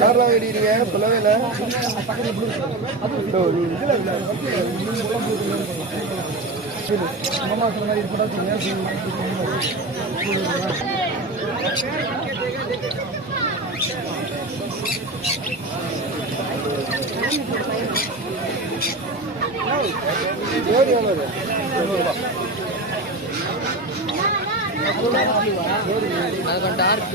கார்லாம் வெடிக்கிறீங்க சொல்லவே இல்லை. டார்க்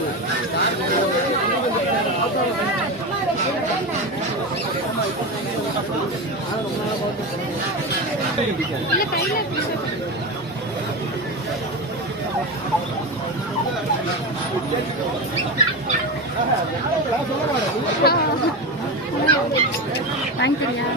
வாங்கிக்கிறியா?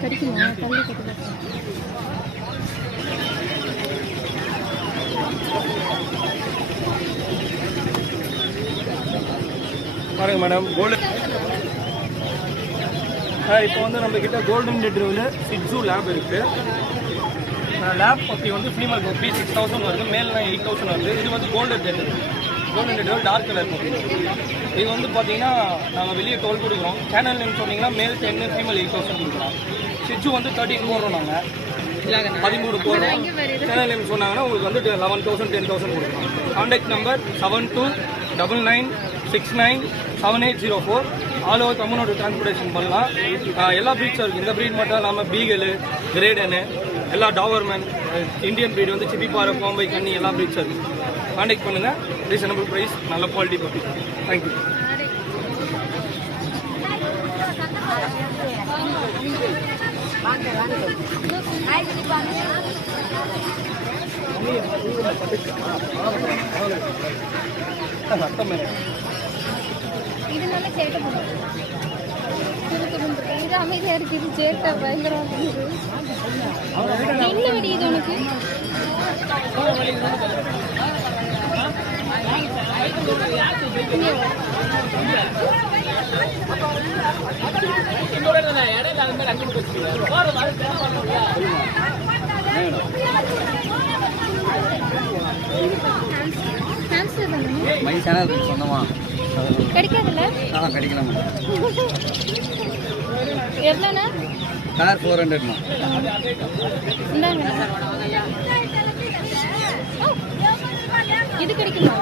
கிடைக்குமா? பள்ளி கட்டு பாருங்க மேடம். கோல்டு இப்போ வந்து நம்ம கிட்ட கோல்டன் ரெட்ரீவரில் சிட்ஸு லேப் இருக்கு. லேப் பப்பி வந்து ஃபீமேல் பப்பி 6000 வருது, மேல்னா 8000 வருது. இது வந்து golden retriever dark colour puppy. இது வந்து பார்த்தீங்கன்னா நாங்கள் வெளியே 12 கொடுக்குறோம். சேனல் நேம் சொன்னீங்கன்னா மேல் 10 ஃபீமேல் 8000 கொடுக்குறோம். சிட்ஸு வந்து 13 போடுறோம், நாங்கள் 13 போடுறோம். சேனல் நேம் சொன்னாங்கன்னா உங்களுக்கு வந்து 11,000 10,000 கொடுக்குறோம். Contact number 7299697804. All over Tamil Nadu transportation பண்ணலாம். எல்லா ப்ரீட்ஸும் இருக்குது. இந்த ப்ரீட் மட்டும் இல்லாமல் பீகலு, கிரேடனு, எல்லா டாவர்மேன், இந்தியன் ப்ரீட் வந்து சிப்பிப்பாறை, கோம்பை, கன்னி எல்லா ப்ரீட்ஸும் இருக்குது. கான்டாக்ட் பண்ணுங்கள். ரீசனபிள் ப்ரைஸ், நல்ல குவாலிட்டி பப்பி. தேங்க்யூ. இதனால சேட்டை பண்ணுது. இது அமைதியா இருக்குது. சேட்டை பயங்கரம் என்ன வெடியுது உனக்கு? மை சேனல் சொந்தமா கிடைக்காதுல்ல? கிடைக்கலாம். எவ்வளோண்ணா? கார் 400மா. இந்தாங்க. இது கிடைக்குமா?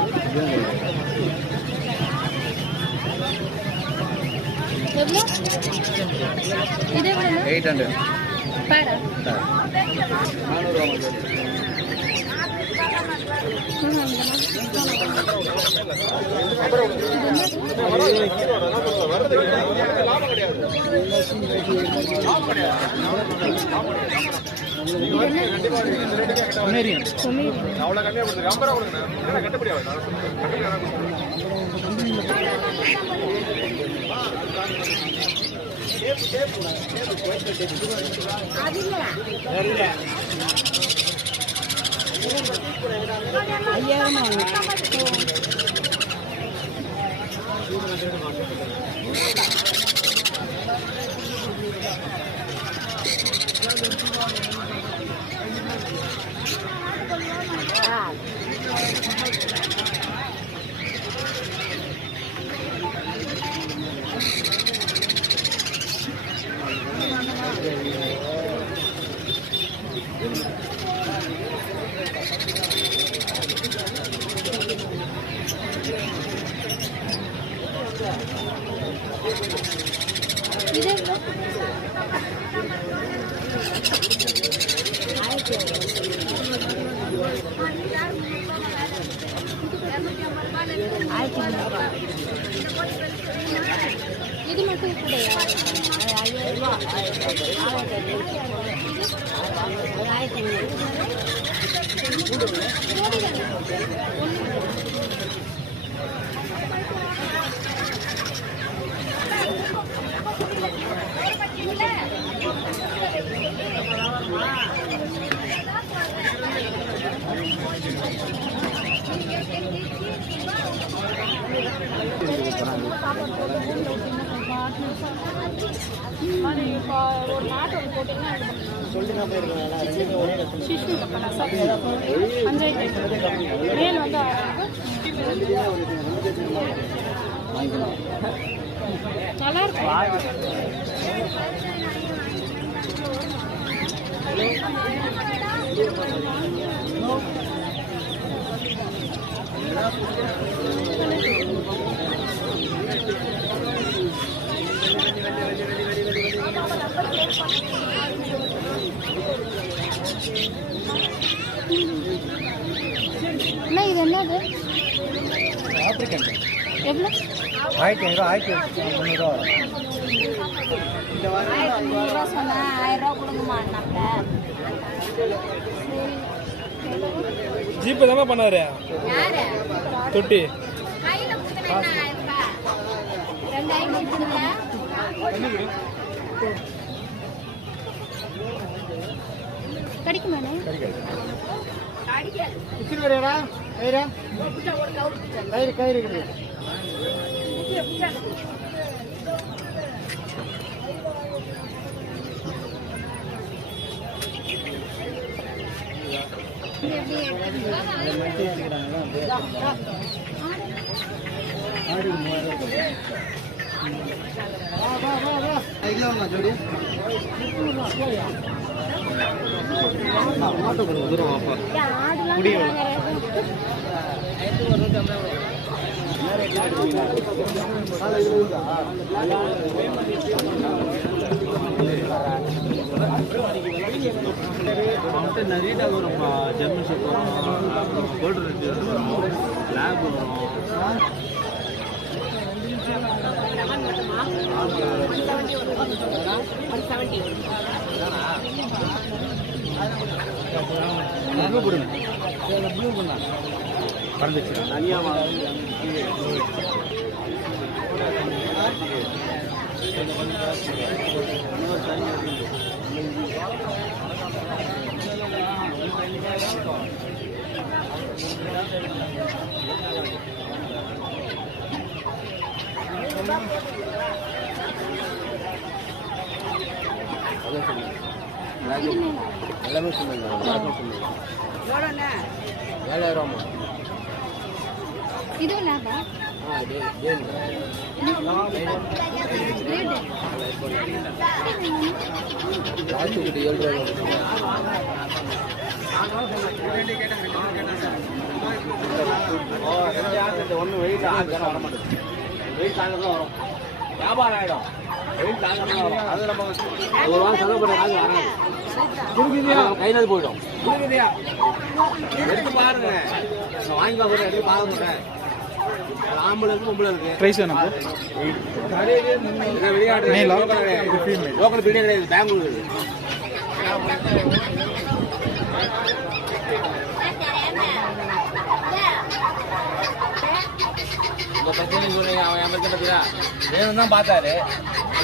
எவ்வளோ? இது எவ்வளோ? 800. பாரா 400. இது மட்டும் கூடயா? ஒரு நாட்டு ஒன்று போட்டிங்கன்னா மேல் வந்து நல்லா இருக்கும். அண்ணா இது என்னது? ஆப்பிரிக்கன் எவ்வளோ? 1500 1300 இந்த வாரம் 500 சொன்னேன். 1000 கொடுங்கம்மா அண்ணாக்க. ஜிபே தானே பண்ணாரு யாரு? தொட்டி கையில கொடுத்தா 1000 ரூபாய். 2500 கொடுங்க. கிடைக்குமாண்ணே? இச்சின் வரையடா கயிறா கயிறு இருக்குது இது எப்படி ஆடி 3000 ஜோடி நிறைய வரும் ஜெர்மன் ஷெப் வரும் கோல்டு ரெட் வரும் லேப் வரும் போடுங்க ப்ளூ பண்ணா பறந்துச்சு தனியாக எல்லாமே சொல்லுங்க 7000 இது லாபா? ஒன்றும் வெயில் வர மாட்டேங்குது வெயில் தாங்கதான் வரும் வியாபாரம் ஆகிடும் வெயில் தாங்கதான் வரும் அது நம்ம ஒரு வாரம் செலவு பண்ண காசு வராது கையில் போயிடும் எடுத்து பாருங்க நான் வாங்கி பார்க்குறேன் எடுத்து பார்க்க மாட்டேன் ஆம்பளை இருக்கு பொம்பளை இருக்கு ப்ரைஸ் வேணும் வெளிநாட்டு லோக்கல் பீடியே கிடையாது பெங்களூர் இந்த பிரச்சனை சொன்னீங்க அவன் என் பிரச்சனை பத்தியா வேணும் தான் பார்த்தாரு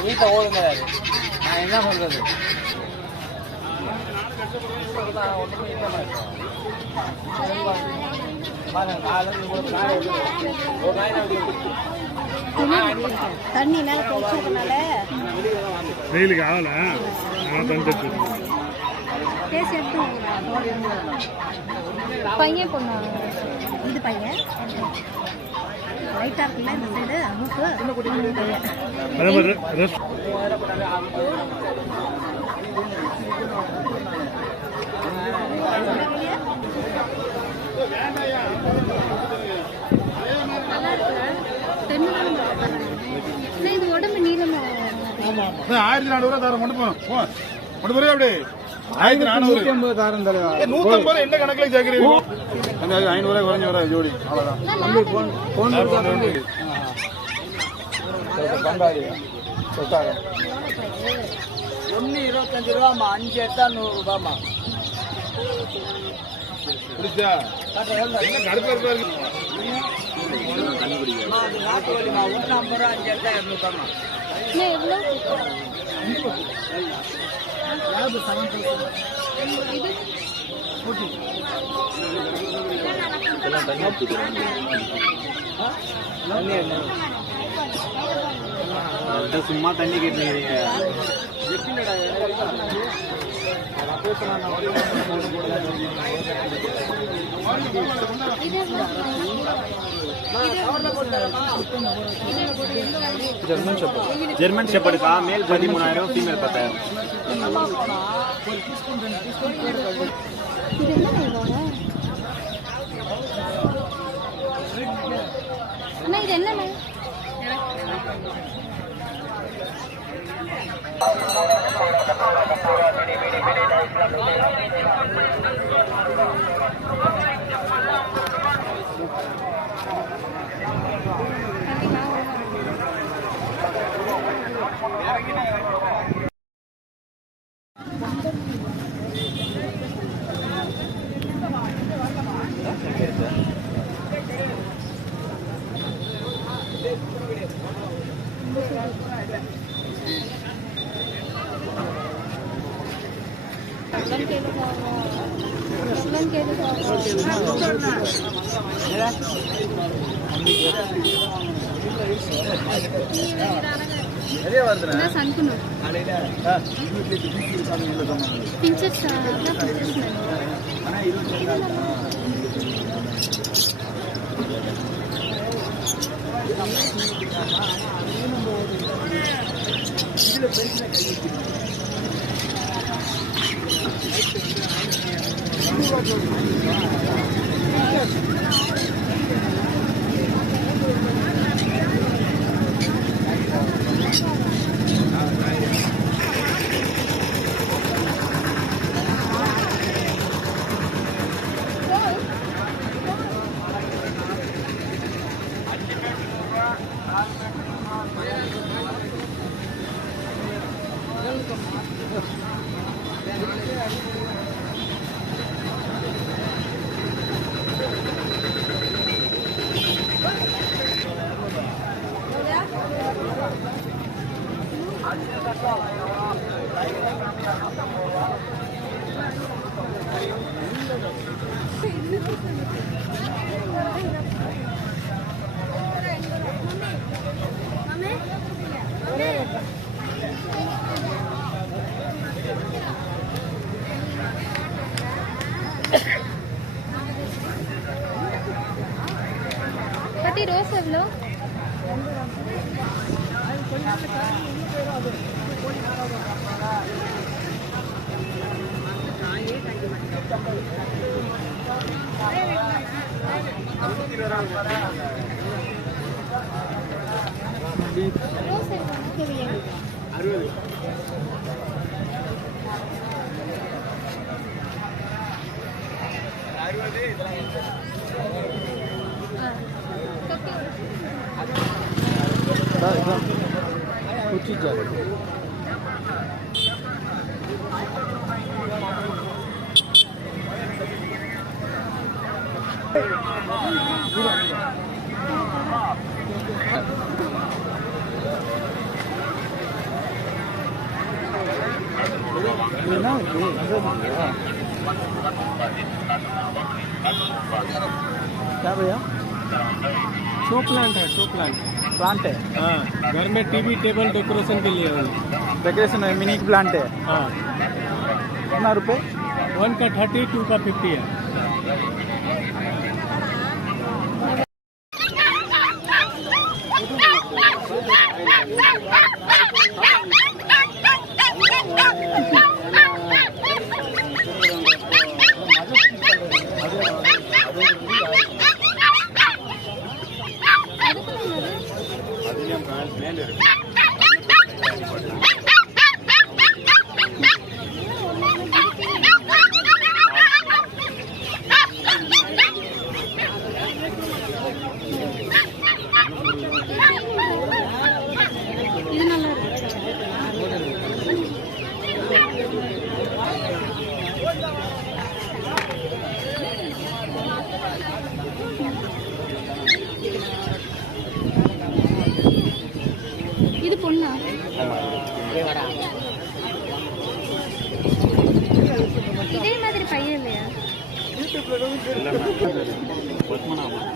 வீட்டை ஓடுங்கிறாரு நான் என்ன சொல்றது தண்ணி நேரம் போச்சுனால வெயிலுக்கு ஆகல தந்துட்டு பேசி எடுத்து பையன் பொண்ணு இது பையன் லைட்டாக இருக்குல்ல இந்த சைடு மூக்கு பையன் அதே மாதிரி இது உடம்பு நீளமா 1400 தரம் கொண்டு போறோம் கொண்டு போறே அப்படி 1450 தரம் தலைவா 150 என்ன கணக்குல கேக்குறீங்க 500 குறைஞ்ச வர ஜோடி அவ்வளவுதான் ஒன்னு 25 ரூபாமா 5 எடுத்தா 100 ரூபாமா புரியுதா கடுப்பா இருக்கு நாட்டு வழிமா 150 ரூபா 5 எடுத்தா 200 ரூபாமா எவ்வளோ? இதெல்லாம் தண்ணி ஊற்றிக்கிறாங்க. தண்ணி என்ன சும்மா தண்ணி கேட்டுக்கிறீங்க. ஜெர்மன் ஷெப்பர்டுக்கா மேல் 13,000 ஃபீமேல் 10,000. அண்ணா இது என்ன பட்டி ரோஸ் எவ்வளோ? ரோஸ் எவ்வளோ? 60. क्या भैया? शो प्लांट है, शो प्लांट है। हाँ, घर में टीवी टेबल डेकोरेशन के लिए है। डेकोरेशन है, मिनी प्लांट है। हाँ, कितना रुपए? 1 का 30, 2 का 50 है। இதே மாதிரி பையன் இல்லையா? பத்மநாபம்